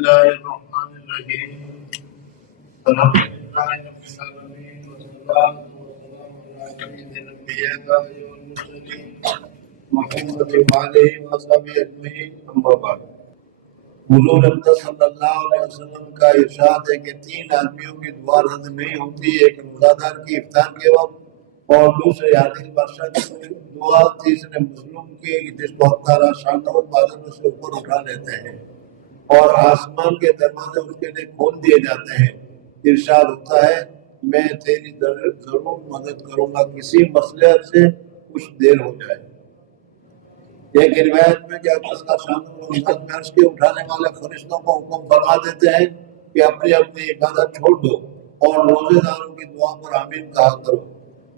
الله الرحمن الرحيم الحمد لله رب العالمين والصلاة والسلام على سيد الأنبياء والمرسلين محمد وآله وصحبه أجمعين أما بعد حضور اقدس صلی اللہ علیہ وسلم کا ارشاد ہے کہ 3 آدمیوں کی دعا رد نہیں ہوتی، ایک روزہ دار کی افطار کے وقت اور دوسرے عادل بادشاہ کی دعا، تیسرے مظلوم کی جس کو اللہ تعالیٰ شانوں بادلوں سے اوپر اٹھا لیتے ہیں اور آسمان کے دروازے اس کے لیے کھول دیے جاتے ہیں۔ ارشاد ہوتا ہے میں تیری ضرور مدد کروں گا کسی مسئلے سے کچھ دیر ہو جائے۔ ایک روایت میں کہ اللہ شان میں عرش کے اٹھانے والے فرشتوں کو حکم فرما دیتے ہیں کہ اپنی اپنی عبادت چھوڑ دو اور روزے داروں کی دعا پر آمین کہا کرو۔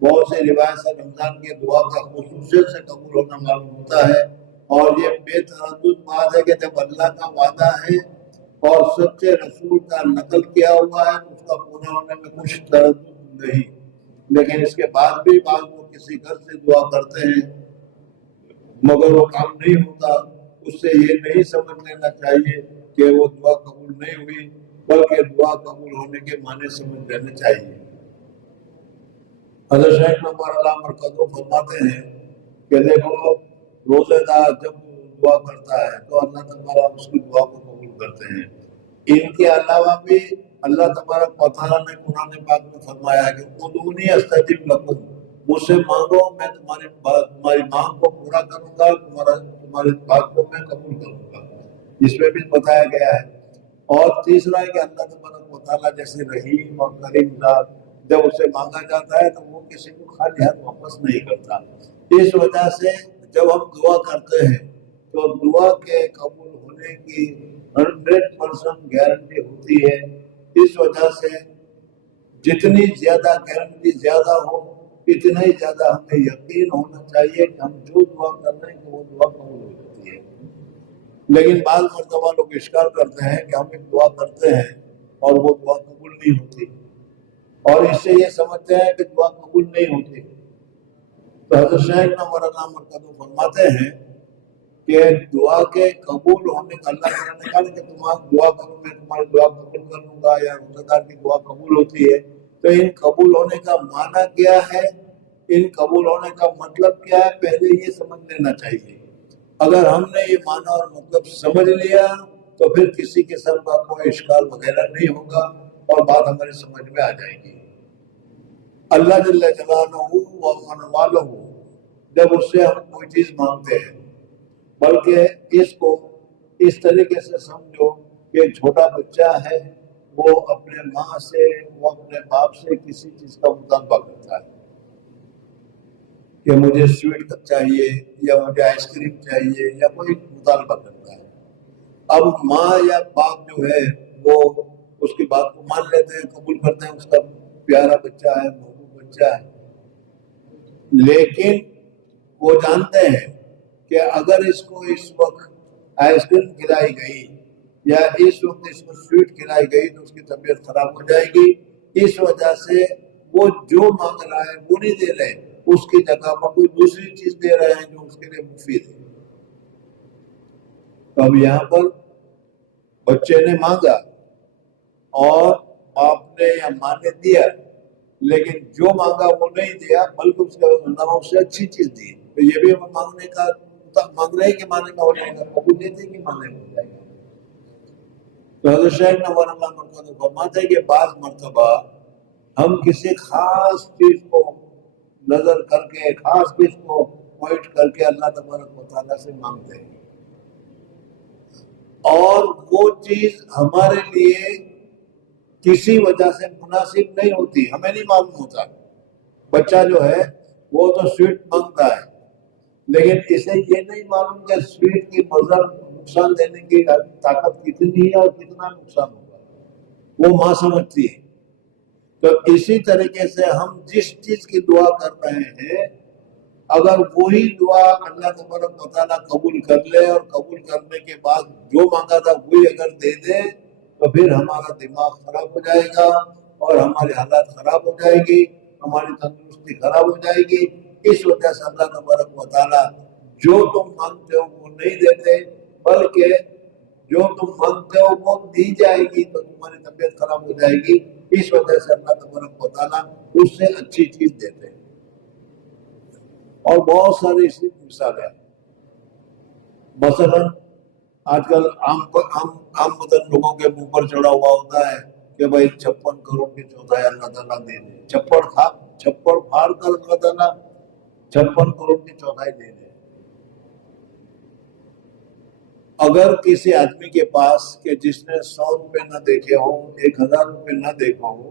بہت سے روایت سے رمضان کی دعا کا خصوصیت سے قبول ہونا معلوم ہوتا ہے، اور یہ بے تردد بات ہے کہ جب اللہ کا وعدہ ہے اور سچے رسول کا نقل کیا ہوا ہے تو اس کا پورا ہونے میں کچھ تردد نہیں، لیکن اس کے بعد بھی بعض لوگ کسی گھر سے دعا کرتے ہیں مگر وہ کام نہیں ہوتا، اس سے یہ نہیں سمجھ لینا چاہیے کہ وہ دعا قبول نہیں ہوئی، بلکہ دعا قبول ہونے کے معنی سمجھ لینے چاہیے۔ حضرت شیخ نوار اللہ مرکزو فرماتے ہیں کہ دیکھو روزے دار جب دعا کرتا ہے تو اللہ تعالیٰ اس کی دعا کو قبول کرتے ہیں۔ ان کے علاوہ بھی اللہ تبارک و تعالیٰ نے قرآن پاک میں فرمایا ہے کہ ادعونی استجب لکم، مجھ سے مانگو میں تمہاری مانگ کو پورا کروں گا، تمہاری بات کو میں قبول کروں گا، اس میں بھی بتایا گیا ہے۔ اور تیسرا ہے کہ اللہ تبارک و تعالیٰ جیسے رحیم اور کریم ذات جب اسے مانگا جاتا ہے تو وہ کسی کو خالی ہاتھ واپس نہیں کرتا۔ اس وجہ سے جب ہم دعا کرتے ہیں تو دعا کے قبول ہونے کی 100% گارنٹی ہوتی ہے۔ اس وجہ سے جتنی زیادہ گارنٹی زیادہ ہو اتنا ہی زیادہ ہمیں یقین ہونا چاہیے کہ ہم جو دعا کر رہے ہیں کہ وہ دعا قبول ہو جاتی ہے۔ لیکن بعض مرتبہ لوگ اشکال کرتے ہیں کہ ہم ایک دعا کرتے ہیں اور وہ دعا قبول نہیں ہوتی، اور اس سے یہ سمجھتے ہیں کہ دعا قبول نہیں ہوتی۔ تو حضرت شیخ نور اللہ مرکزو فرماتے ہیں کہ دعا کے قبول ہونے کا اللہ تعالیٰ نے کہا کہ تم دعا کرو میں تمہاری دعا قبول کر لوں گا، یا روزہ دار کی دعا قبول ہوتی ہے، تو ان قبول ہونے کا معنی کیا ہے، ان قبول ہونے کا مطلب کیا ہے، پہلے یہ سمجھ لینا چاہیے۔ اگر ہم نے یہ معنی اور مطلب سمجھ لیا تو پھر کسی قسم کا کوئی اشکال وغیرہ نہیں ہوگا اور بات ہماری سمجھ میں آ جائے گی۔ اللہ جل جلالہ و من والہ جب اس سے ہم کوئی چیز مانگتے ہیں، بلکہ اس کو اس طریقے سے سمجھو کہ ایک چھوٹا بچہ ہے، وہ اپنے ماں سے وہ اپنے باپ سے کسی چیز کا مطالبہ کرتا ہے کہ مجھے سویٹ چاہیے یا مجھے آئس کریم چاہیے یا کوئی مطالبہ کرتا ہے۔ اب ماں یا باپ جو ہے وہ اس کی بات کو مان لیتے ہیں، قبول کرتے ہیں، اس کا پیارا بچہ ہے، محبوب بچہ ہے، لیکن وہ جانتے ہیں کہ اگر اس کو اس وقت آئس کریم کھلائی گئی یا اس وقت اس کو سویٹ کھلائی گئی تو اس کی طبیعت خراب ہو جائے گی، اس وجہ سے وہ جو مانگ رہا ہے وہ نہیں دے رہے، اس کی جگہ پر کوئی دوسری چیز دے رہے ہیں جو اس کے لیے مفید ہے۔ تو اب یہاں پر بچے نے مانگا اور باپ نے یا ماں نے دیا، لیکن جو مانگا وہ نہیں دیا بلکہ اس کے علاوہ اسے اچھی چیز دی، تو یہ بھی مانگنے کا مانگ رہے کہ ماننے کا ہو جائے گا، قبول نہیں تھے کہ ماننے کا ہو جائے گا۔ تو حضرت شیخ نور اللہ مرکزو فرماتے ہیں کہ بعض مرتبہ ہم کسی خاص چیز کو نظر کر کے خاص چیز کو پوائنٹ کر کے اللہ تبارک و تعالیٰ سے مانگتے ہیں، اور وہ چیز ہمارے لیے کسی وجہ سے مناسب نہیں ہوتی، ہمیں نہیں معلوم ہوتا۔ بچہ جو ہے وہ تو سویٹ مانگتا ہے، لیکن اسے یہ نہیں معلوم کہ سویٹ کی مضر نقصان دینے کی طاقت کتنی ہے اور کتنا نقصان ہوگا، وہ ماں سمجھتی ہے۔ تو اسی طریقے سے ہم جس چیز کی دعا کر رہے ہیں، اگر وہی دعا اللہ تبارک و تعالیٰ قبول کر لے اور قبول کرنے کے بعد جو مانگا تھا وہی اگر دے دے تو پھر ہمارا دماغ خراب ہو جائے گا اور ہماری حالات خراب ہو جائے گی، ہماری تندرستی خراب ہو جائے گی۔ اس وجہ سے اللہ تبارک و تعالیٰ جو تم مانگتے ہو وہ نہیں دیتے، بلکہ جو تم مانگتے ہو وہ دی جائے گی تو تمہاری طبیعت خراب ہو جائے گی. اس وجہ سے اللہ تبارک و تعالیٰ اس سے اچھی چیز دیتے ہیں. اور بہت ساری اس کی مثالیں ہیں. مثلا آج کل عام مدن لوگوں کے منہ پر چڑھا ہوا ہوتا ہے کہ بھائی 56 کروڑ کی چوتھائی اللہ تعالیٰ دے دے. چھپڑ پھاڑ کر اللہ تعالیٰ 56 کروڑ کی چوتھائی دے دے. اگر کسی آدمی کے پاس کہ جس نے 100 روپے نہ دیکھے ہوں، 1000 روپے نہ دیکھا ہو،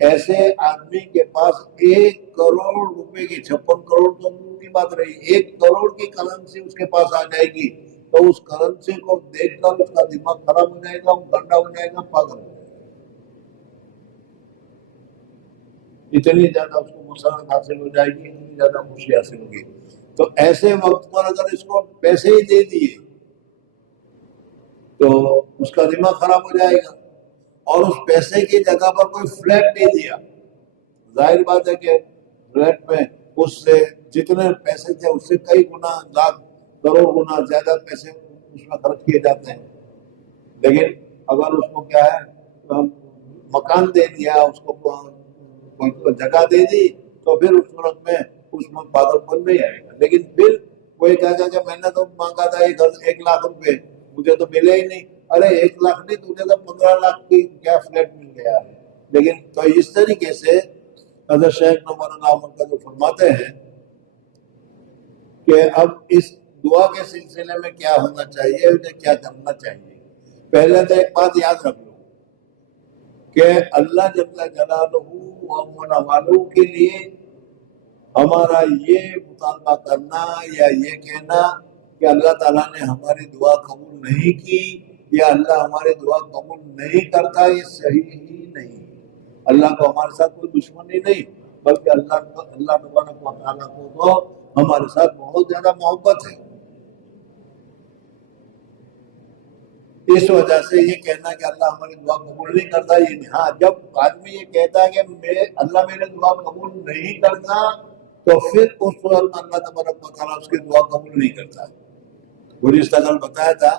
ایسے آدمی کے پاس 1 کروڑ روپے کی 56 کروڑ تو دور کی بات رہی، 1 کروڑ کی کرنسی اس کے پاس آ جائے گی تو اس کرنسی کو دیکھ کر اس کا دماغ خراب ہو جائے گا، وہ گنڈا ہو جائے گا، پاگل ہو جائے گا. اتنی زیادہ اس کو مسرت حاصل ہو جائے گی، اتنی زیادہ خوشی حاصل ہوگی. تو ایسے وقت پر اگر اس کو پیسے ہی دے دیے تو اس کا دماغ خراب ہو جائے گا. اور اس پیسے کی جگہ پر کوئی فلیٹ دے دیا، ظاہر بات ہے کہ فلیٹ میں اس سے جتنے پیسے تھے اس سے کئی گنا، لاکھ کروڑ گنا زیادہ پیسے اس میں خرچ کیے جاتے ہیں. لیکن اگر اس کو کیا ہے مکان دے دیا، اس کو کوئی جگہ دے دی تو پھر اس صورت میں اس میں پاگل پن نہیں آئے گا. لیکن پھر وہی کہا گا کہ میں نے تو مانگا تھا 1 لاکھ روپے، مجھے تو ملے ہی نہیں. ارے 1 لاکھ نہیں، تجھے تو 15 لاکھ کی کیا فلیٹ مل گیا. لیکن تو اس طریقے سے حضرت شیخ نور اللہ کا جو فرماتے ہیں کہ اب اس دعا کے سلسلے میں کیا ہونا چاہیے، انہیں کیا کرنا چاہیے. پہلے تو ایک بات یاد رکھ لو کہ اللہ جل جلالہ و من والوں کے لیے ہمارا یہ مطالبہ کرنا یا یہ کہنا کہ اللہ تعالیٰ نے ہماری دعا قبول نہیں کی یا اللہ ہماری دعا قبول نہیں کرتا، یہ صحیح ہی نہیں. اللہ کو ہمارے ساتھ کوئی دشمنی نہیں، بلکہ اللہ تبارک و تعالیٰ کو تو ہمارے ساتھ بہت زیادہ محبت ہے. اس وجہ سے یہ کہنا کہ اللہ ہماری دعا قبول نہیں کرتا یہ نہیں. ہاں، جب آدمی یہ کہتا ہے کہ اللہ میری دعا قبول نہیں کرتا تو پھر اس وقت اللہ تبارک و تعالیٰ اس کی دعا قبول نہیں کرتا. گزشتہ کل بتایا تھا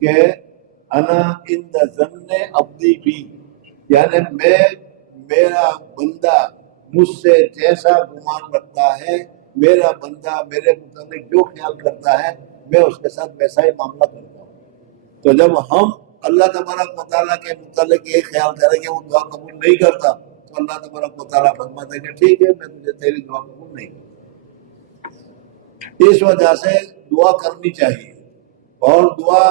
کہ انا عند ظن عبدی بی، یعنی میرا بندہ مجھ سے جیسا گمان رکھتا ہے، میرا بندہ میرے متعلق جو خیال کرتا ہے میں اس کے ساتھ ویسا ہی معاملہ کرتا ہوں. تو جب ہم اللہ تبارک و تعالیٰ کے متعلق یہ خیال کریں گے وہ دعا قبول نہیں کرتا تو اللہ تبارک و تعالیٰ فرماتے ہیں کہ ٹھیک ہے میں تجھے تیری دعا قبول نہیں کرتا. اس وجہ سے دعا کرنی چاہیے، اور دعا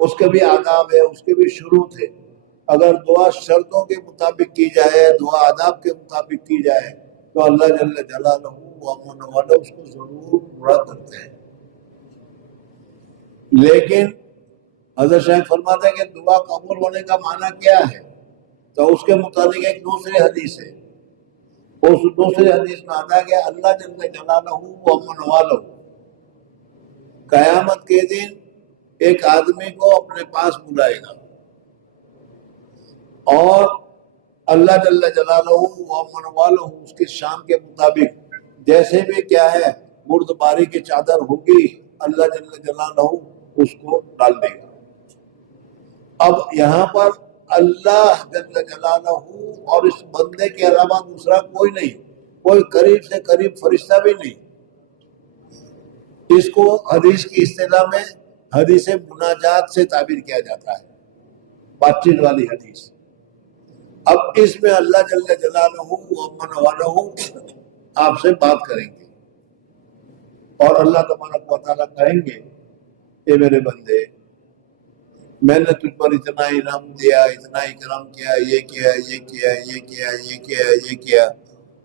اس کے بھی آداب ہے، اس کے بھی شروط ہے. اگر دعا شرطوں کے مطابق کی جائے، دعا آداب کے مطابق کی جائے تو اللہ جل جلالہ و من والہ اس کو ضرور پورا کرتے ہیں. لیکن حضرت شیخ فرماتے ہیں کہ دعا قبول ہونے کا معنی کیا ہے، تو اس کے متعلق ایک دوسری حدیث ہے. اس دوسری حدیث میں آتا ہے کہ اللہ جل جلالہ و من والہ قیامت کے دن ایک آدمی کو اپنے پاس بلائے گا اور اللہ جل جلالہ و من والہ اس کی شان کے مطابق جیسے بھی کیا ہے بردباری کی چادر ہوگی اللہ جل جلالہ اس کو ڈال دے گا. اب یہاں پر اللہ جل جلالہ اور اس بندے کے علاوہ دوسرا کوئی نہیں، کوئی قریب سے قریب فرشتہ بھی نہیں. اس کو حدیث کی اصطلاح میں حدیث مناجات سے تعبیر کیا جاتا ہے، بات چیت والی حدیث. اب اس میں اللہ جل جلالہ و من والہ آپ سے بات کریں گے اور اللہ تبارک و تعالیٰ کہیں گے اے میرے بندے میں نے تجھ پر اتنا انعام دیا، اتنا اکرام کیا، یہ کیا یہ کیا یہ کیا یہ کیا یہ کیا،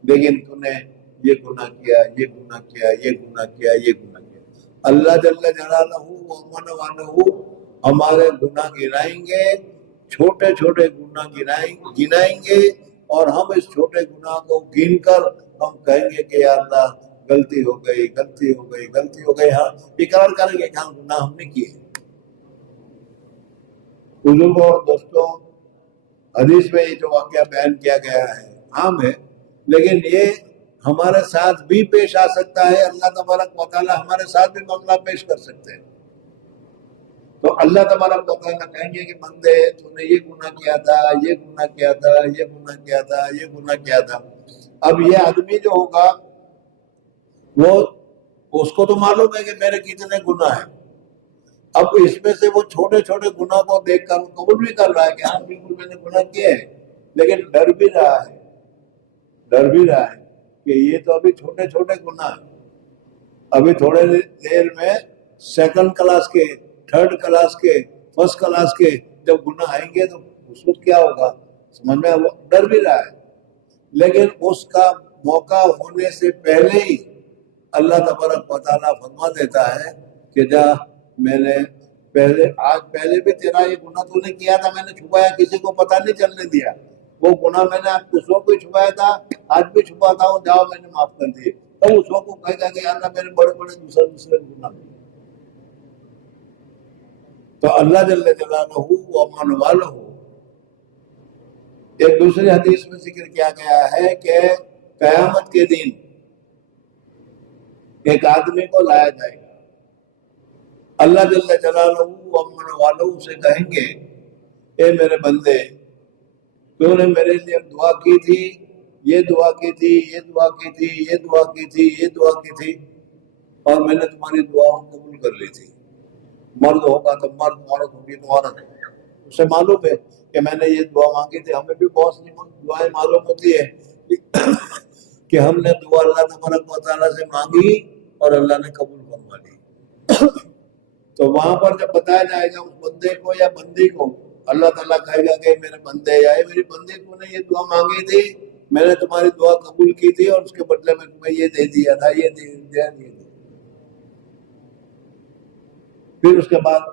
لیکن تو نے یہ گناہ کیا، یہ گناہ کیا، یہ گناہ کیا، یہ گناہ کیا. اللہ جل جلالہ و من والہ ہمارے گناہ گنائیں گے، چھوٹے چھوٹے گناہ گنائیں گے اور ہم اس چھوٹے گناہ کو گن کر ہم کہیں گے کہ یا اللہ غلطی ہو گئی غلطی ہو گئی غلطی ہو گئی. ہاں اقرار کریں گے کہ ہاں گناہ ہم نے کیے. بزرگوں اور دوستوں، حدیث میں یہ جو واقعہ بیان کیا گیا ہے عام ہے، لیکن یہ ہمارے ساتھ بھی پیش آ سکتا ہے. اللہ تبارک و تعالیٰ ہمارے ساتھ بھی معاملہ پیش کر سکتے ہیں. تو اللہ تبارک و تعالیٰ کہیں گے کہ بندے تو نے یہ گناہ کیا تھا، یہ گناہ کیا تھا، یہ گناہ کیا تھا، یہ گناہ کیا تھا۔ اب یہ آدمی جو ہوگا وہ اس کو تو معلوم ہے کہ میرے کتنے گناہ ہیں، اب اس میں سے وہ چھوٹے چھوٹے گناہ کو دیکھ کر قبول بھی کر رہا ہے کہ ہاں بالکل میں نے گناہ کیا ہے، لیکن ڈر بھی رہا ہے کہ یہ تو ابھی چھوٹے چھوٹے گناہ ہیں، ابھی تھوڑے دیر میں سیکنڈ کلاس کے، تھرڈ کلاس کے، فرسٹ کلاس کے جب گناہ آئیں گے تو اس وقت کیا ہوگا، سمجھ میں وہ ڈر بھی رہا ہے، لیکن اس کا موقع ہونے سے پہلے ہی اللہ تبارک و تعالیٰ فرما دیتا ہے کہ جا، میں نے پہلے بھی تیرا یہ گناہ تو نے کیا تھا، میں نے چھپایا، کسی کو پتہ نہیں چلنے دیا، وہ گناہ میں نے دوسروں کو چھپایا تھا، آج بھی چھپاتا ہوں، جاؤ میں نے معاف کر دیے۔ تو اس کو کہے گا کہ اللہ میرے بڑے بڑے دوسرے گناہ، تو اللہ جل جلالہ ومن والہ، ایک دوسری حدیث میں ذکر کیا گیا ہے کہ قیامت کے دن ایک آدمی کو لایا جائے گا، اللہ جل جلالہ ومن والہ سے کہیں گے اے میرے بندے، تو نے میرے لیے دعا کی تھی، یہ دعا کی تھی، یہ دعا کی تھی، یہ دعا کی تھی، یہ دعا کی تھی، اور میں نے تمہاری دعا قبول کر لی تھی، مرد ہوگا تو مرد، عورت ہوگی تو عورت، اسے معلوم ہے کہ میں نے یہ دعا مانگی تھی۔ ہمیں بھی بہت سی دعائیں معلوم ہوتی ہے کہ ہم نے دعا اللہ تبارک و تعالیٰ سے مانگی اور اللہ نے قبول فرما لی، تو وہاں پر جب بتایا جائے گا اس بندے کو یا بندی کو، اللہ تعالیٰ کہے گا کہ میرے بندے یا میری بندی، تو نے یہ دعا مانگی تھی، میں نے تمہاری دعا قبول کی تھی اور اس کے بدلے میں تمہیں یہ دے دیا تھا، یہ دے دیا۔ پھر اس کے بعد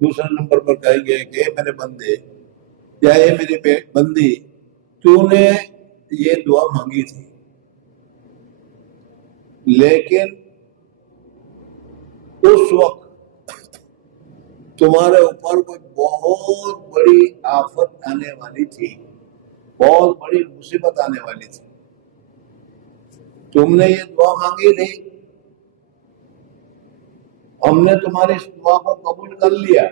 دوسرے نمبر پر کہیں گے کہ اے میرے بندے یا اے میری بندی، تو نے یہ دعا مانگی تھی، لیکن اس وقت تمہارے اوپر کوئی بہت بڑی آفت آنے والی تھی، بہت بڑی مصیبت آنے والی تھی، تم نے یہ دعا مانگی تھی، ہم نے تمہاری اس دعا کو قبول کر لیا،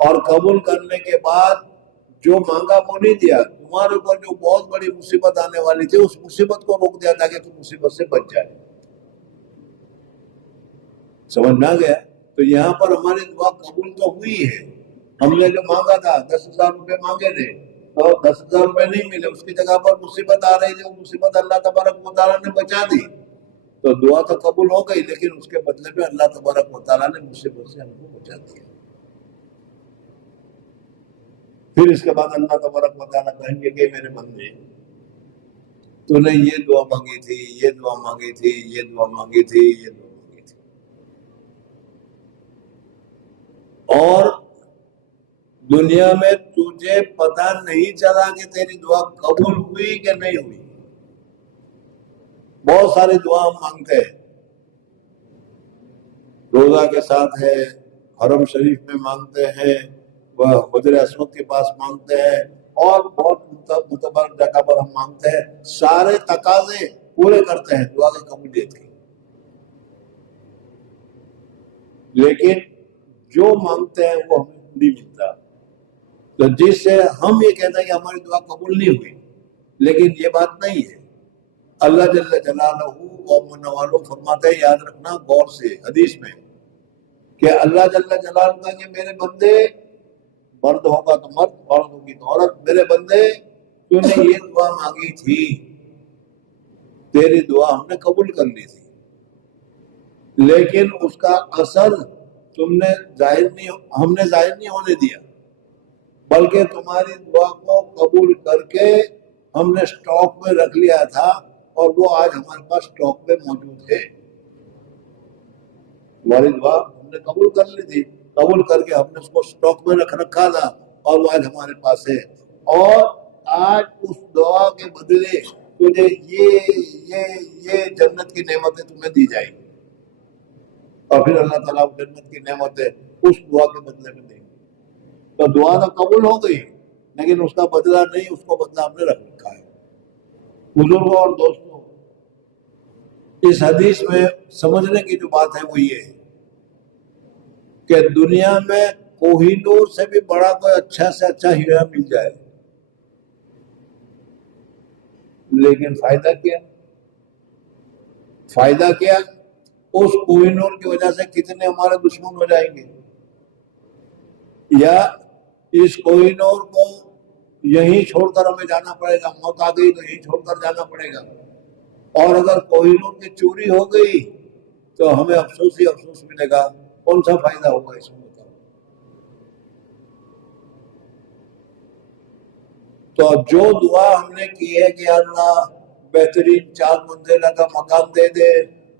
اور قبول کرنے کے بعد جو مانگا وہ نہیں دیا، تمہارے اوپر جو بہت بڑی مصیبت آنے والی تھی اس مصیبت کو روک دیا تاکہ تم مصیبت سے بچ جائے۔ سمجھ میں آ گیا؟ تو یہاں پر ہماری دعا قبول تو ہوئی ہے، ہم نے جو مانگا تھا 10,000 روپے مانگے تھے تو 10,000 روپے نہیں ملے، اس کی جگہ پر مصیبت آ رہی تھی، وہ مصیبت اللہ تبارک و تعالیٰ نے بچا دی، تو دعا تو قبول ہو گئی، لیکن اس کے بدلے میں اللہ تبارک و تعالیٰ نے مصیبت سے ہم کو بچا دیا۔ پھر اس کے بعد اللہ تبارک و تعالیٰ کہیں گے کہ میرے بندے، تو نے یہ دعا مانگی تھی، یہ دعا مانگی تھی، یہ دعا مانگی تھی، یہ دعا مانگی تھی، اور دنیا میں تجھے پتہ نہیں چلا کہ تیری دعا قبول ہوئی کہ نہیں ہوئی۔ بہت ساری دعا ہم مانگتے ہیں، روزہ کے ساتھ ہے، حرم شریف میں مانگتے ہیں، وہ حجر اسود کے پاس مانگتے ہیں، اور بہت معتبر جگہ پر ہم مانگتے ہیں، سارے تقاضے پورے کرتے ہیں دعا کی قبولیت کی، لیکن جو مانگتے ہیں وہ ہمیں نہیں ملتا، تو جس سے ہم یہ کہتے ہیں کہ ہماری دعا قبول نہیں ہوئی، لیکن یہ بات نہیں ہے۔ اللہ جل جلالہ ومن والہ فرماتے ہیں، یاد رکھنا غور سے حدیث میں، کہ اللہ جل جلالہ کا کہ میرے بندے، مرد ہوگا تو مرد، عورت ہوگی تو عورت، میرے بندے تو نے یہ دعا مانگی تھی، تیری دعا ہم نے قبول کر لی تھی، لیکن اس کا اثر ہم نے ظاہر نہیں ہونے دیا، بلکہ تمہاری دعا کو قبول کر کے ہم نے سٹاک میں رکھ لیا تھا، اور وہ آج ہمارے پاس سٹاک میں موجود ہے۔ تمہاری دعا ہم نے قبول کر لی تھی، قبول کر کے ہم نے اس کو سٹاک میں رکھ رکھا تھا، اور وہ آج ہمارے پاس ہے، اور آج اس دعا کے بدلے تجھے یہ جنت کی نعمتیں تمہیں دی جائیں گی، اور پھر اللہ تعالیٰ جنت کی نعمتیں اس دعا کے بدلے میں دیں گے۔ تو دعا تو قبول ہو گئی، لیکن اس کا بدلہ نہیں، اس کو بدلہ ہم نے رکھ رکھا ہے۔ بزرگوں اور دوستوں، اس حدیث میں سمجھنے کی جو بات ہے وہ یہ ہے کہ دنیا میں کوہی نور سے بھی بڑا کوئی اچھا سے اچھا ہیرا مل جائے، لیکن فائدہ کیا؟ فائدہ کیا؟ اس کوہی نور کی وجہ سے کتنے ہمارے دشمن ہو جائیں گے، یا اس کوہی نور کو یہیں چھوڑ کر ہمیں جانا پڑے گا، موت آ گئی تو یہیں چھوڑ کر جانا پڑے گا، اور اگر کوہی نور کی چوری ہو گئی تو ہمیں افسوس ہی افسوس ملے گا، کون سا فائدہ ہوگا اس میں؟ تو جو دعا ہم نے کی ہے کہ یا اللہ بہترین 4 منزلہ کا مکان دے دے،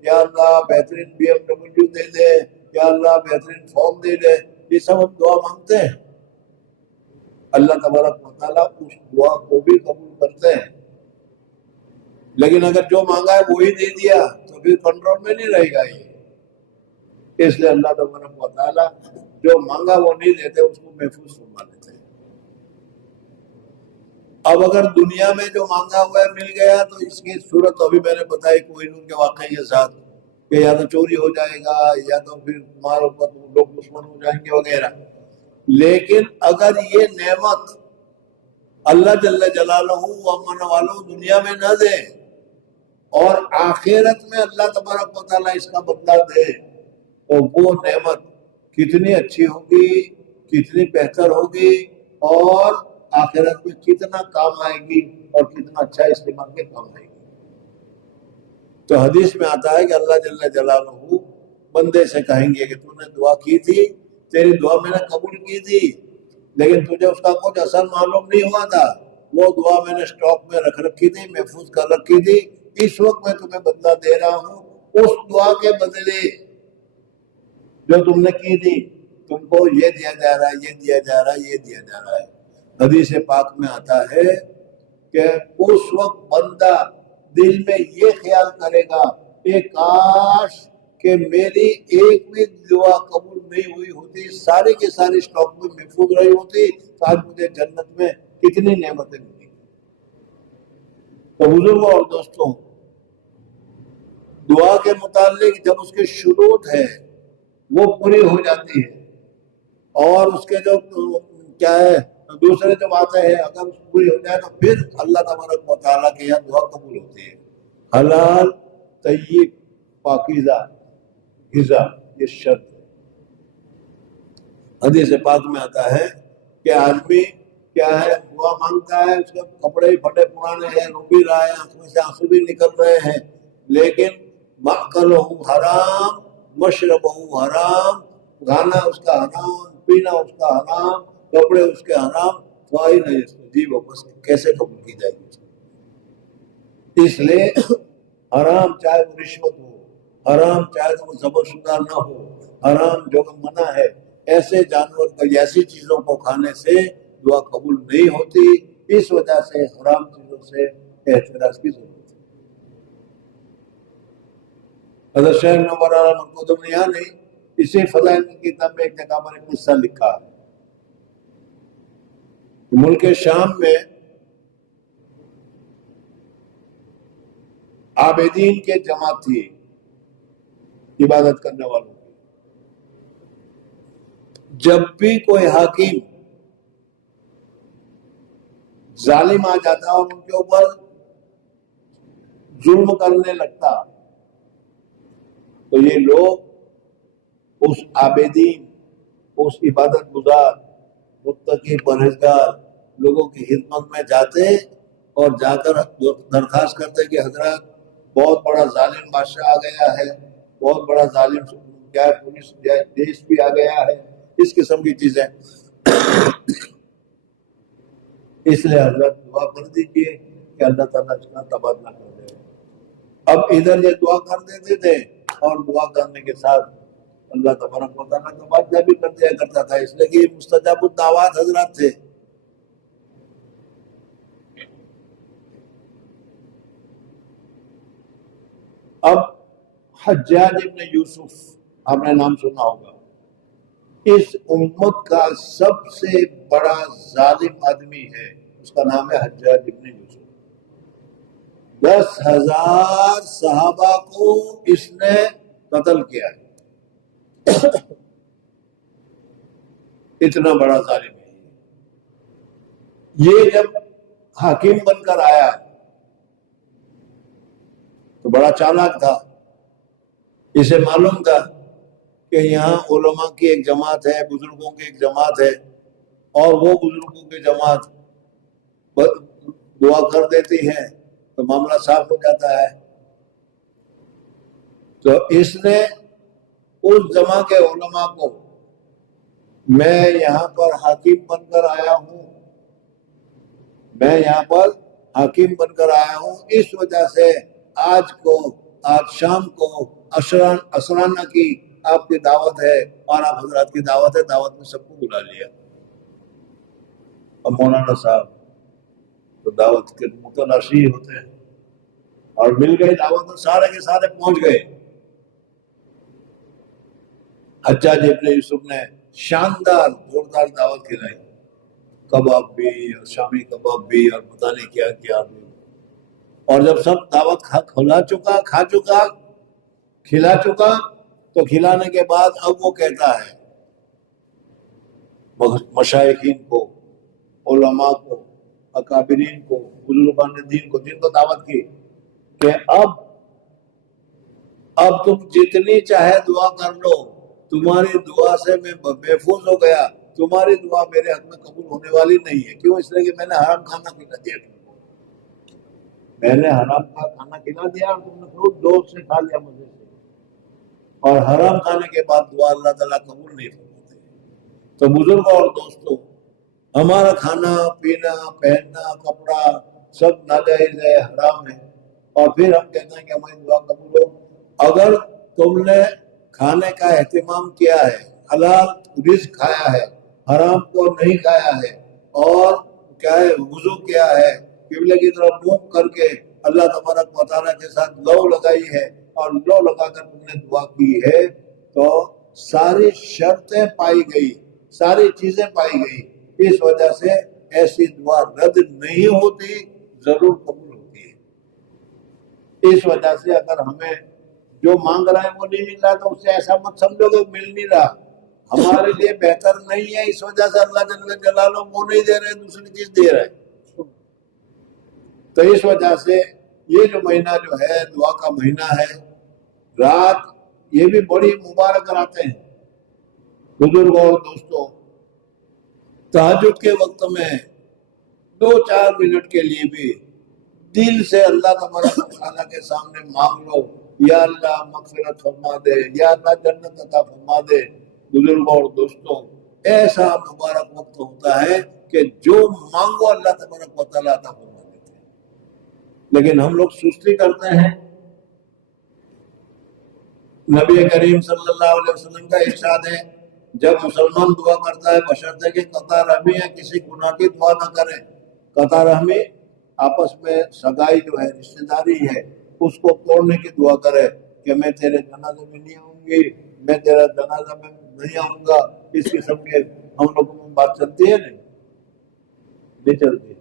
یا اللہ بہترین BMW دے دے، یا اللہ بہترین فون دے دے، یہ سب ہم دعا مانگتے ہیں، اللہ تبارک و تعالیٰ اس دعا کو بھی قبول کرتے ہیں، لیکن اگر جو مانگا ہے وہی دے دیا تو پھر کنٹرول میں نہیں رہے گا یہ، اس لیے اللہ تبارک و تعالیٰ جو مانگا وہ نہیں دیتے، اس کو محفوظ فرما لیتے ہیں۔ اب اگر دنیا میں جو مانگا ہوا ہے مل گیا تو اس کی صورت ابھی میں نے بتائی کوہی نور کے واقعے کے ساتھ، کہ یا تو چوری ہو جائے گا یا تو پھر تمہارے اوپر لوگ دشمن ہو جائیں گے وغیرہ، لیکن اگر یہ نعمت اللہ جل جلالہ و من والوں دنیا میں نہ دے اور آخرت میں اللہ تبارک و تعالیٰ اس کا بدلہ دے تو وہ نعمت کتنی اچھی ہوگی، کتنی بہتر ہوگی، اور آخرت میں کتنا کام آئے گی اور کتنا اچھا استعمال کے کام آئے گی۔ تو حدیث میں آتا ہے کہ اللہ جل جلالہ بندے سے کہیں گے کہ تو نے دعا کی تھی، تیری دعا میں نے قبول کی تھی، لیکن تجھے اس کا کچھ اثر معلوم نہیں ہوا تھا، وہ دعا میں نے اسٹاک میں رکھ رکھی تھی، محفوظ کر رکھی تھی، اس وقت میں تمہیں بدلہ دے رہا ہوں اس دعا کے بدلے جو تم نے کی تھی، تم کو یہ دیا جا رہا ہے، یہ دیا جا رہا ہے، یہ دیا جا رہا ہے۔ حدیث پاک میں آتا ہے کہ اس وقت بندہ دل میں یہ خیال کرے گا کہ کاش کہ میری ایک بھی دعا قبول نہیں ہوئی ہوتی، ساری کی ساری اسٹاک میں محفوظ رہی ہوتی، تو آج مجھے جنت میں کتنی نعمتیں ملی۔ تو بزرگوں اور دوستوں، دعا کے متعلق جب اس کی شروط ہے وہ پوری ہو جاتی ہے، اور اس کے جو کیا ہے دوسرے جو باتیں ہیں اگر اس پوری ہو جائے تو پھر اللہ تبارک و تعالیٰ کے یہاں دعا قبول ہوتی ہے۔ حلال طیب پاکیزہ غذا، یہ شرط ہے۔ حدیث پاک میں آتا ہے کہ آدمی کیا ہے دعا مانگتا ہے، اس کے کپڑے بھی پھٹے پرانے ہیں، رو بھی رہا ہے، آنکھوں سے آنسو بھی نکل رہے ہیں، لیکن مأکلہ حرام مشربہ حرام، کھانا اس کا حرام، پینا اس کا حرام، کپڑے اس کے حرام، فائی نہیں اس کو جی وہ بس کیسے قبول کی جائے گی؟ اس لیے حرام چاہے وہ رشوت ہو، حرام چاہے وہ ذبح شدہ نہ ہو، حرام جو منع ہے، ایسے جانور کو ایسی چیزوں کو کھانے سے دعا قبول نہیں ہوتی، اس وجہ سے حرام چیزوں سے احتراز کی ضرورت ہے۔ حضرت شیخ نور مرقدم نے یہاں نہیں، اسی فضائل کی کتاب میں ایک جگہ پر ایک قصہ لکھا ہے۔ ملک شام میں عابدین کے جماعت تھی، عبادت کرنے والوں کی، جب بھی کوئی حاکم ظالم آ جاتا اور ان کے اوپر ظلم کرنے لگتا تو یہ لوگ اس عابدین، اس عبادت گزار متقی پرہیزگار لوگوں کی خدمت میں جاتے اور جا کر درخواست کرتے کہ حضرت بہت بڑا ظالم بادشاہ آ گیا ہے، بہت بڑا ظالم کیا پولیس دیش بھی آ گیا ہے، اس قسم کی چیزیں، اس لیے حضرت دعا کر دیجیے کہ اللہ تعالیٰ اس کا تبادلہ کر دے۔ اب ادھر یہ دعا کر دیتے تھے اور دعا کرنے کے ساتھ اللہ تبارک و تعالیٰ تبادلہ بھی کر دیا کرتا تھا، اس لیے کہ یہ مستجاب الدعوات حضرات تھے۔ اب حجاج ابن یوسف آپ نے نام سنا ہوگا، اس امت کا سب سے بڑا ظالم آدمی ہے، اس کا نام ہے حجاج ابن یوسف۔ 10,000 صحابہ کو اس نے قتل کیا ہے۔ اتنا بڑا ظالم ہے یہ۔ جب حاکم بن کر آیا تو بڑا چالاک تھا، اسے معلوم تھا کہ یہاں علماء کی ایک جماعت ہے، بزرگوں کی ایک جماعت ہے، اور وہ بزرگوں کی جماعت دعا کر دیتی ہے تو معاملہ صاف ہو جاتا ہے۔ تو اس نے اس جماع کے علماء کو، میں یہاں پر حاکم بن کر آیا ہوں، میں یہاں پر حاکم بن کر آیا ہوں، اس وجہ سے آج شام کو عصرانہ کی آپ کی دعوت ہے، اور آپ حضرات کی دعوت ہے، دعوت میں سب کو بلا لیا۔ اب مولانا صاحب تو دعوت کے متلاشی ہوتے ہیں، اور مل گئے دعوت میں، سارے کے سارے پہنچ گئے۔ حجاج ابن یوسف نے شاندار زوردار دعوت کھلائی، کباب بھی اور شامی کباب بھی اور پتہ نہیں کیا کیا بھی۔ اور جب سب دعوت کھا چکا تو کھلانے کے بعد اب وہ کہتا ہے مشائخین کو، علماء کو، اکابرین کو، بزرگان دین کو، جن کو دعوت کی، کہ اب تم جتنی چاہے دعا کر لو، تمہاری دعا سے میں محفوظ ہو گیا، تمہاری دعا میرے حق میں قبول ہونے والی نہیں ہے۔ کیوں؟ اس لیے کہ میں نے حرام کھانا کھلا دیا، میں نے حرام کا کھانا کھلا دیا، اور تم نے خود دوست سے کھا لیا مجھے سے، اور حرام کھانے کے بعد دعا اللہ تعالیٰ قبول نہیں فرماتے۔ تو بزرگوں اور دوستوں، ہمارا کھانا پینا پہننا کپڑا سب ناجائز ہے، حرام ہے، اور پھر ہم کہتے ہیں کہ ہماری دعا قبول ہو۔ اگر تم نے کھانے کا اہتمام کیا ہے، حلال رزق کھایا ہے، حرام کو نہیں کھایا ہے، اور کیا ہے وضو کیا ہے، قبلے کی طرف منہ کر کے اللہ تبارک و تعالیٰ کے ساتھ لو لگائی ہے، اور لو لگا کر تم نے دعا کی ہے، تو ساری شرطیں پائی گئی، ساری چیزیں پائی گئی۔ اس وجہ سے ایسی دعا رد نہیں ہوتی، ضرور قبول ہوتی ہے۔ اس وجہ سے اگر ہمیں جو مانگ رہا ہے وہ نہیں مل رہا تو اس سے ایسا مت سمجھو کہ مل نہیں رہا، ہمارے لیے بہتر نہیں ہے، اس وجہ سے اللہ جل جلالہ وہ نہیں دے رہے، دوسری چیز دے رہے۔ تو اس وجہ سے یہ جو مہینہ جو ہے دعا کا مہینہ ہے، رات یہ بھی بڑی مبارک راتیں ہیں۔ بزرگوں اور دوستوں، تہجد کے وقت میں 2-4 منٹ کے لیے بھی دل سے اللہ تبارک و تعالیٰ کے سامنے مانگ لو، یا اللہ مغفرت فرما دے، یا اللہ جنت عطا فرما دے۔ بزرگوں اور دوستوں، ایسا مبارک وقت ہوتا ہے کہ جو مانگو اللہ تبارک و تعالیٰ عطا فرما دیتے ہیں، لیکن ہم لوگ سستی کرتے ہیں۔ نبی کریم صلی اللہ علیہ وسلم کا ارشاد ہے، جب مسلمان دعا کرتا ہے بشرطے کہ قطع رحمی یا کسی گناہ کی دعا نہ کرے۔ قطع رحمی آپس میں سگائی جو ہے، رشتہ داری ہے، اس کو توڑنے کی دعا کرے کہ میں تیرے جنازے میں نہیں آؤں گی، میں تیرا جنازہ میں نہیں آؤں گا، اس قسم کے ہم لوگوں میں بات چلتی ہے نہیں چلتی۔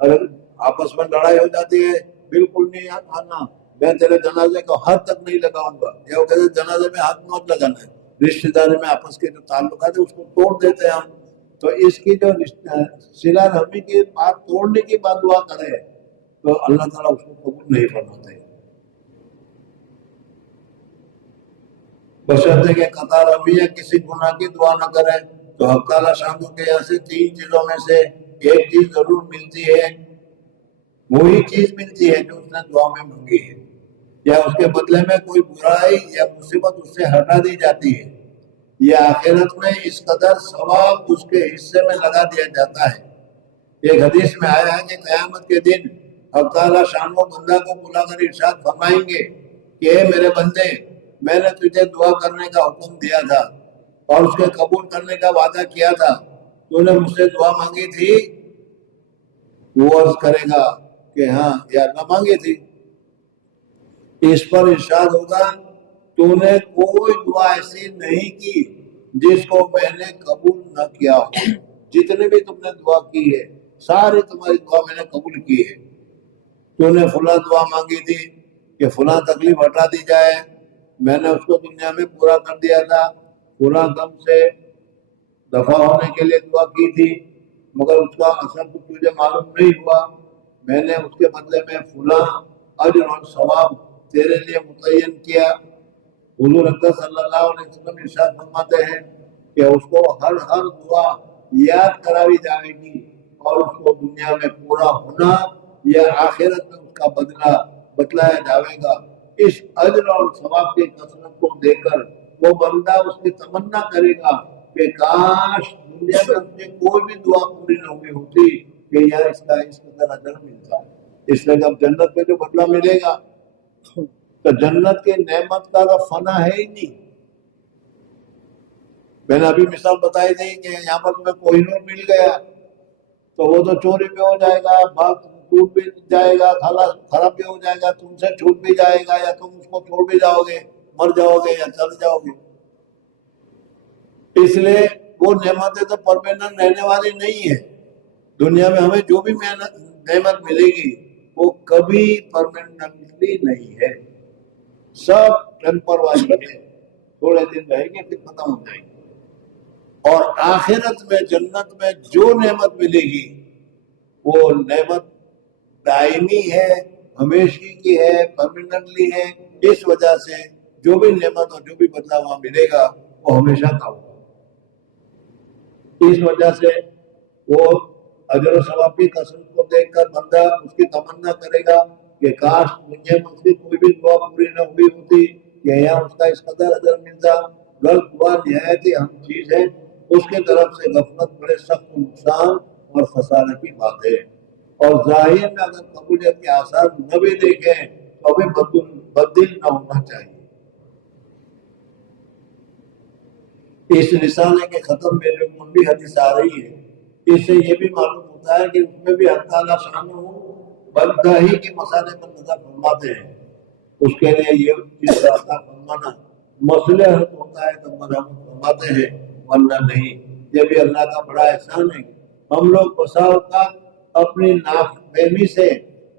اگر آپس میں لڑائی ہو جاتی ہے، بالکل نہیں آنا، میں تیرے جنازے کو ہاتھ تک نہیں لگاؤں گا، یا وہ کہتے ہیں جنازے میں ہاتھ مت لگانا ہے۔ رشتہ داری میں آپس کے جو تعلقات ہیں اس کو توڑ دیتے ہیں ہم۔ تو اس کی جو صلہ رحمی کی بات توڑنے کی بات دعا کرے تو اللہ تعالیٰ اس کو قبول نہیں فرماتے۔ بشرطے کہ قطع رحمی یا کسی گناہ کی دعا نہ کرے، تو حق تعالیٰ شاموں کے یہاں سے 3 چیزوں میں سے ایک چیز ضرور ملتی ہے، وہی چیز ملتی ہے جو اس نے دعا میں مانگی ہے، یا اس کے بدلے میں کوئی برائی یا مصیبت اس سے ہٹا دی جاتی ہے، یا آخرت میں اس قدر ثواب اس کے حصے میں لگا دیا جاتا ہے۔ ایک حدیث میں آیا ہے کہ قیامت کے دن حق تعالیٰ شان و بندہ کو بلا کر ارشاد فرمائیں گے کہ اے میرے بندے، میں نے تجھے دعا کرنے کا حکم دیا تھا اور اس کے قبول کرنے کا وعدہ کیا تھا، تو نے مجھ سے دعا مانگی تھی؟ وہ عرض کرے گا کہ ہاں یا اللہ مانگی تھی۔ اس پر ارشاد ہوگا تو نے کوئی دعا ایسی نہیں کی جس کو میں نے قبول نہ کیا ہو، جتنے بھی تم نے دعا کی ہے ساری تمہاری دعا میں نے قبول کی ہے۔ تو نے فلاں دعا مانگی تھی کہ فلاں تکلیف ہٹا دی جائے، میں نے اس کو دنیا میں پورا کر دیا تھا، فلاں غم سے دفع ہونے کے لیے دعا کی تھی، مگر اس کا اثر کچھ مجھے معلوم نہیں ہوا، میں نے اس کے بدلے میں فلاں اجر اور ثواب تیرے لیے متعین کیا۔ حضور اکرم صلی اللہ علیہ وسلم ارشاد فرماتے ہیں کہ اس کو ہر دعا یاد کرائی جائے گی، اور اس کو دنیا میں پورا ہونا یا آخرت میں اس کا بدلہ بتلایا جائے گا۔ اس اجر اور ثواب کی کثرت کو دیکھ کر وہ بندہ اس کی تمنا کرے گا کہ کاش دنیا میں اپنی کوئی بھی دعا پوری نہ ہوئی ہوتی کہ یہاں اس کا اس قدر اجر ملتا ہے۔ اس لیے جب جنت میں جو بدلہ ملے گا تو جنت کے نعمت کا تو فنا ہے ہی نہیں۔ میں نے ابھی مثال بتائی تھی کہ یہاں پر تمہیں کوہ نور مل گیا تو وہ تو چوری بھی ہو جائے گا، باغ ٹوٹ بھی جائے گا، خراب بھی ہو جائے گا، تم سے چھوٹ بھی جائے گا، یا تم اس کو چھوڑ بھی جاؤ گے، مر جاؤ گے یا چل جاؤ گے۔ اس لیے وہ نعمتیں تو پرماننٹ رہنے والی نہیں ہے۔ دنیا میں ہمیں جو بھی نعمت ملے گی وہ کبھی پرماننٹلی نہیں ہے، سب ٹیمپر والی ہے، تھوڑے دن رہے گی پھر ختم ہو جائے گی۔ اور آخرت میں جنت میں جو نعمت ملے گی وہ نعمت دائمی ہے، ہمیشہ کی ہے، پرماننٹلی ہے۔ اس وجہ سے جو بھی نعمت اور جو بھی بدلہ وہاں ملے گا وہ ہمیشہ کا ہوگا۔ اس وجہ سے وہ اجر و ثواب کی کثرت کو دیکھ کر بندہ اس کی تمنا کرے گا کہ کاش دنیا میں اس کی کوئی بھی دعا پوری نہ ہوئی ہوتی کہ یہاں اس کا اس قدر اجر ملتا۔ غلط دعا نہایت ہی اہم چیز ہے، اس کی طرف سے غفلت بڑے سخت نقصان اور خسارے کی بات ہے۔ اور ظاہر میں اگر قبولیت کے آثار نہ بھی دیکھیں تو ہمیں بددل نہ ہونا چاہیے۔ اس رسالے کے ختم میں جو منبی حدیث آ رہی ہے، اس سے یہ بھی معلوم ہوتا ہے کہ اس میں بھی اللہ تعالیٰ شانہ بندگی کی مسالے پر نظر فرماتے ہیں۔ اس کے لیے یہ چیز عطا فرمانا مصلحت ہوتا ہے تو مرحمت فرماتے ہیں، ورنہ نہیں۔ یہ بھی اللہ کا بڑا احسان ہے۔ ہم لوگ بسا اوقات اپنی نافہمی سے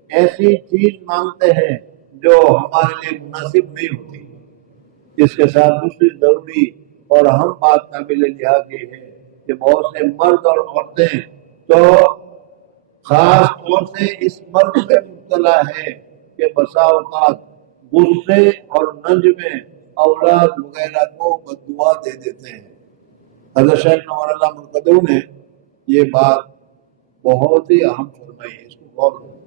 ایسی چیز مانگتے ہیں جو ہمارے لیے مناسب نہیں ہوتی۔ اس کے ساتھ دوسری ضروری اور اہم بات قابل لحاظ یہ ہے کہ بہت سے مرد اور عورتیں تو خاص طور سے اس مرد میں مبتلا ہے کہ بسا اوقات غصے اور رنج میں اولاد وغیرہ کو بددعا دے دیتے ہیں۔ حضرت شیخ نور اللہ مرقدو نے یہ بات بہت ہی اہم فرمائی ہے، اس کو غور کرو۔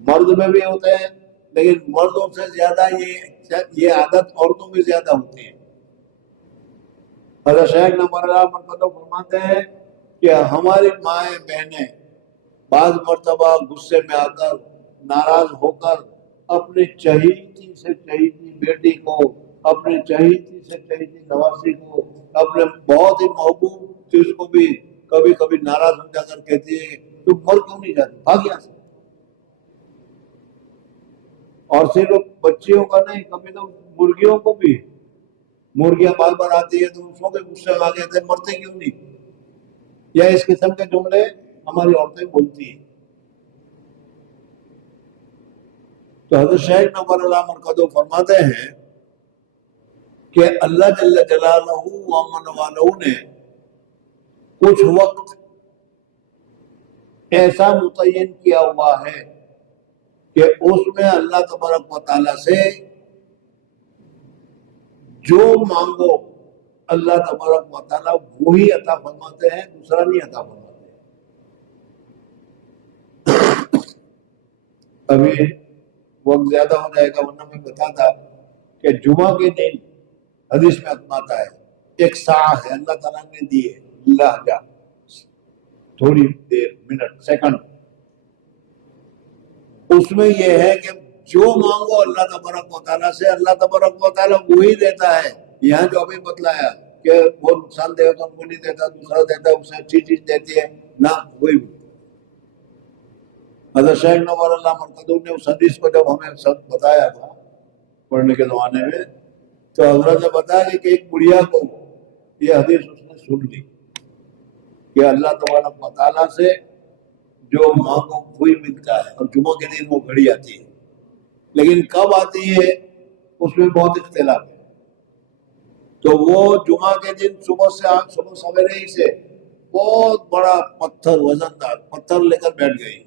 مرد میں بھی ہوتے ہیں لیکن مردوں سے زیادہ یہ عادت عورتوں میں زیادہ ہوتی ہے۔ حضرت شیخ نور اللہ مرقدو فرماتے ہیں کہ ہماری مائیں بہنیں بعض مرتبہ غصے میں آ کر ناراض ہو کر اپنی چہیتی سے چہیتی بیٹی کو، اپنی چہیتی سے چہیتی نواسی کو، اپنے بہت ہی محبوب چیز کو بھی کبھی کبھی ناراض ہو جا کر کہتی ہے تم مر کیوں نہیں جاتے، بھاگ یہاں سے۔ اور صرف بچیوں کا نہیں، کبھی تو مرغیوں کو بھی، مرغیاں بار بار آتی ہے تو اس کو بھی غصے میں آ جاتے ہیں مرتے کیوں نہیں، یا اس قسم کے جملے ہماری عورتیں بولتی ہیں۔ تو حضرت شیخ نور اللہ مرقدو فرماتے ہیں کہ اللہ جل جلالہ و من والہ نے کچھ وقت ایسا متعین کیا ہوا ہے کہ اس میں اللہ تبارک و تعالیٰ سے جو مانگو اللہ تبارک و تعالیٰ وہی عطا فرماتے ہیں، دوسرا نہیں عطا فرماتے۔ ابھی وقت زیادہ ہو جائے گا ورنہ میں بتاتا کہ جمعہ کے دن حدیث میں آتا ہے ایک ساعت ہے اللہ تعالیٰ نے دی ہے، اللہ جا تھوڑی دیر، منٹ، سیکنڈ، اس میں یہ ہے کہ جو مانگو اللہ تبارک و تعالیٰ سے، اللہ تبارک و تعالیٰ وہی دیتا ہے۔ یہاں جو ابھی بتلایا کہ وہ نقصان دے تو ان کو نہیں دیتا، دوسرا دیتا ہے، اسے اچھی چیز دیتی ہے نہ، وہی۔ حضرت شیخ نور اللہ مرقدو نے اس حدیث کو جب ہمیں سب بتایا تھا پڑھنے کے زمانے میں، تو حضرت نے بتایا کہ ایک بڑھیا کو یہ حدیث اس نے سن لی کہ اللہ تبارک و تعالیٰ سے جو مانگو وہی ملتا ہے، اور جمعہ کے دن وہ گھڑی آتی ہے، لیکن کب آتی ہے اس میں بہت اختلاف ہے۔ تو وہ جمعہ کے دن صبح سویرے ہی سے بہت بڑا پتھر، وزندار پتھر لے کر بیٹھ گئی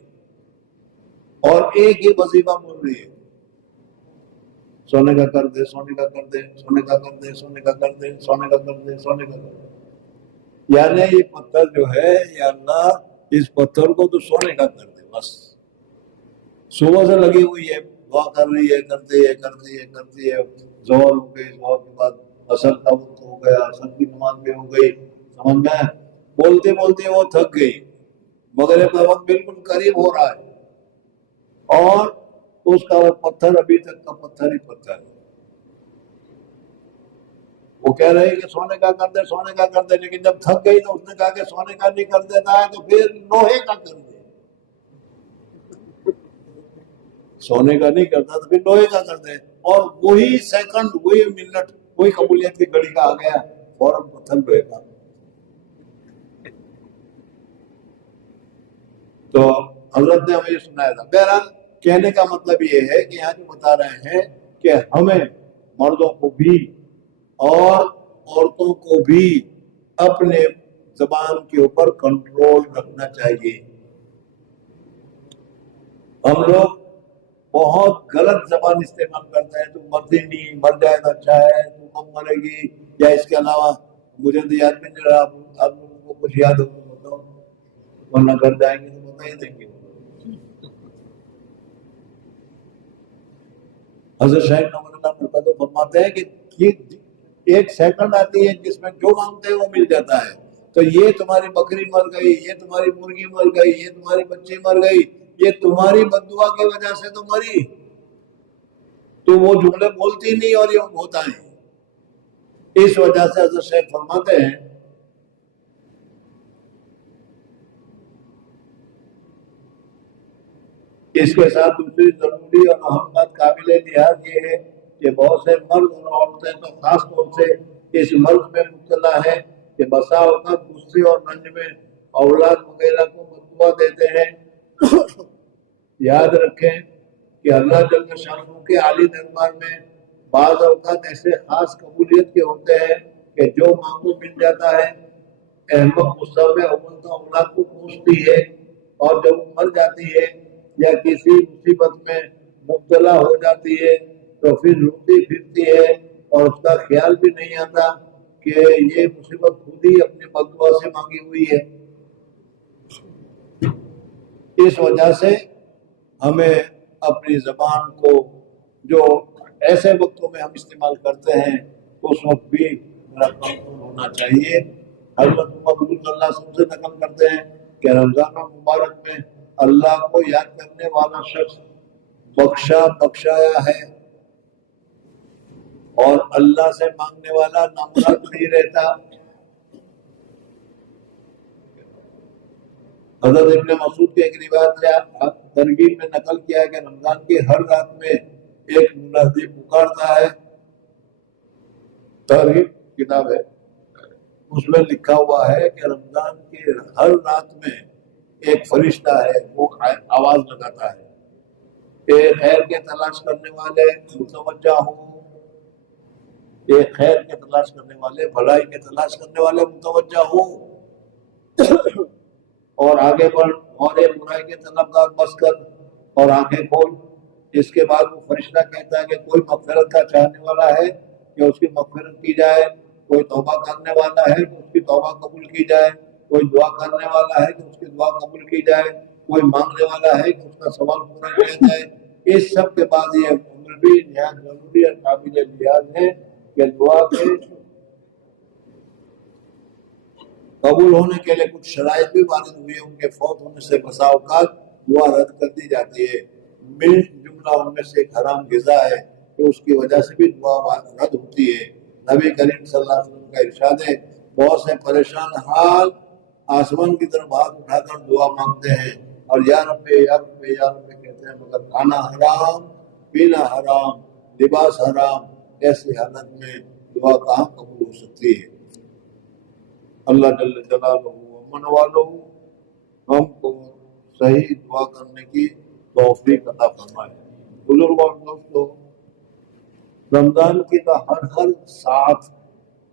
اور ایک ہی وظیفہ بول رہی ہے، سونے کا کر دے، سونے کا کر دے، سونے کا کر دے، سونے کا کر دے، سونے کا کر دے، سونے کا کر دے۔ یعنی یہ پتھر جو ہے، یا اللہ اس پتھر کو تو سونے کا کر دے بس۔ صبح سے لگی ہوئی ہے، دعا کر رہی ہے، کرتی ہے کرتی ہے کرتی ہے، ظہر ہو گئی، ظہر کے بعد عصر کا وقت ہو گیا، عصر کی نماز بھی ہو گئی، سمجھ میں بولتے بولتے وہ تھک گئی، مغرب کا وقت بالکل قریب ہو رہا ہے اور اس کا وہ پتھر ابھی تک کا پتھر ہی پتھر ہے۔ وہ کہہ رہے کہ سونے کا کر دے، سونے کا کر دے، لیکن جب تھک گئی تو اس نے کہا کہ سونے کا نہیں کر دیتا ہے تو پھر لوہے کا کر دے، سونے کا نہیں کرتا تو پھر لوہے کا کر دے۔ اور وہی سیکنڈ، وہی منٹ، وہی قبولیت کی گھڑی کا آ گیا، فوراً پتھر لوہے کا۔ تو حضرت نے ہمیں یہ سنایا تھا۔ بہرحال کہنے کا مطلب یہ ہے کہ یہاں جو بتا رہے ہیں کہ ہمیں مردوں کو بھی اور عورتوں کو بھی اپنے زبان کے اوپر کنٹرول رکھنا چاہیے۔ ہم لوگ بہت غلط زبان استعمال کرتے ہیں، تو مرضی نہیں، مر جائے تو اچھا ہے، تو کب مرے گی، یا اس کے علاوہ مجھے تو یاد بھی نہیں رہا، آپ لوگوں کو کچھ یاد ہو تو بتاؤ، ورنہ گھر جائیں گے تو بتا ہی دیں گے۔ حضرت شاہد نور اللہ مرتضی فرماتے ہیں کہ یہ ایک سیکنڈ آتی ہے جس میں جو مانگتے ہیں وہ مل جاتا ہے۔ تو یہ تمہاری بکری مر گئی، یہ تمہاری مرغی مر گئی، یہ تمہاری بچی مر گئی، یہ تمہاری بددعا کی وجہ سے تو مری، تو وہ جملے بولتی نہیں اور یہ ہوتا ہے۔ اس وجہ سے حضرت شیخ فرماتے ہیں اس کے ساتھ دوسری ضروری اور اہم بات قابل لحاظ یہ ہے کہ بہت سے مرد اور عورتیں تو خاص طور سے اس مرض میں مبتلا ہے کہ بسا اوقات غصے اور رنج میں اولاد وغیرہ کو بددعا دیتے ہیں۔ یاد رکھیں کہ اللہ جل شانہ کے عالی دربار میں بعض اوقات ایسے خاص قبولیت کے ہوتے ہیں کہ جو مانگو مل جاتا ہے۔ احمد غصہ میں اول تو اولاد کو پوچھتی ہے، اور جب وہ مر جاتی ہے یا کسی مصیبت میں مبتلا ہو جاتی ہے تو پھر روتی پھرتی ہے اور اس کا خیال بھی نہیں آتا کہ یہ مصیبت خود ہی اپنے بددعا سے مانگی ہوئی ہے۔ اس وجہ سے ہمیں اپنی زبان کو جو ایسے وقتوں میں ہم استعمال کرتے ہیں اس وقت بھی میرا کنٹرول ہونا چاہیے۔ حضرت محمد صلی اللہ علیہ وسلم سے نقل کرتے ہیں کہ رمضان مبارک میں اللہ کو یاد کرنے والا شخص بخشایا ہے، اور اللہ سے مانگنے والا نامراد نہیں رہتا۔ حضرت ابن مسعود کی ایک روایت سے ترغیب میں نقل کیا ہے کہ رمضان کی ہر رات میں ایک منادی پکارتا ہے، ترغیب کتاب ہے، اس میں لکھا ہوا ہے کہ رمضان کی ہر رات میں ایک فرشتہ ہے، وہ آواز لگاتا ہے کہ خیر کے تلاش کرنے والے متوجہ ہوں، یہ خیر کے تلاش کرنے والے، بھلائی کے تلاش کرنے والے متوجہ ہوں اور آگے بڑھ، اور ایک برائی کے طلبگار بس کر اور آنکھیں کھول۔ اس کے بعد وہ فرشتہ کہتا ہے کہ کوئی مغفرت کا چاہنے والا ہے کہ اس کی مغفرت کی جائے، کوئی توبہ کرنے والا ہے کہ اس کی توبہ قبول کی جائے، کوئی دعا کرنے والا ہے کہ اس کی دعا قبول کی جائے، کوئی مانگنے والا ہے کہ اس کا سوال پورا کیا جائے۔ اس سب کے بعد یہ عمر بھی نہایت ضروری اور قابل لحاظ ہے کہ دعا کے قبول ہونے کے لیے کچھ شرائط بھی وارد ہوئی ہیں، ان کے فوت ہونے سے بسا اوقات دعا رد کر دی جاتی ہے۔ من جملہ ان میں سے ایک حرام غذا ہے کہ اس کی وجہ سے بھی دعا رد ہوتی ہے۔ نبی کریم صلی اللہ علیہ وسلم کا ارشاد ہے، بہت سے پریشان حال آسمان کی طرف ہاتھ اٹھا کر دعا مانگتے ہیں اور یا رب یا رب یا رب کہتے ہیں، مگر کھانا حرام، پینا حرام، لباس حرام، ایسی حالت میں دعا کہاں قبول ہو سکتی ہے؟ اللہ جل جلالہ ومن والو ہم کو صحیح دعا کرنے کی توفیق عطا فرمائے۔ بزرگوں اور دوستوں، رمضان کی تو ہر ساتھ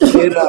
13